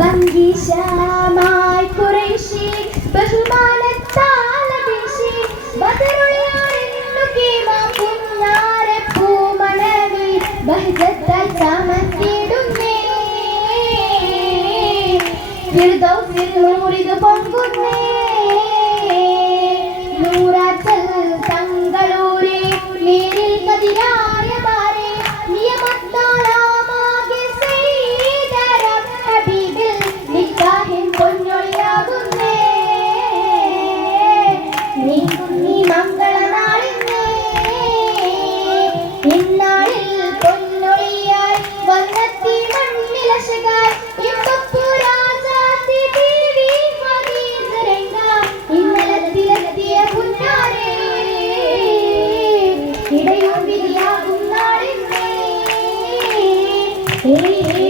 തങ്കീശമായി കുറേശി ബഹുമാനത്താല വീശി. ബദറുള്ളോരെന്നുകേ മാ പുഞ്ഞാര പൂമണവി ബഹജത്താൽ ചമക്കിടുന്നേ. ഫിർദൗസിൽ നൂറിതു പൊങ്ങി Sí.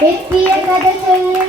చెప్పియ కథ చెల్లి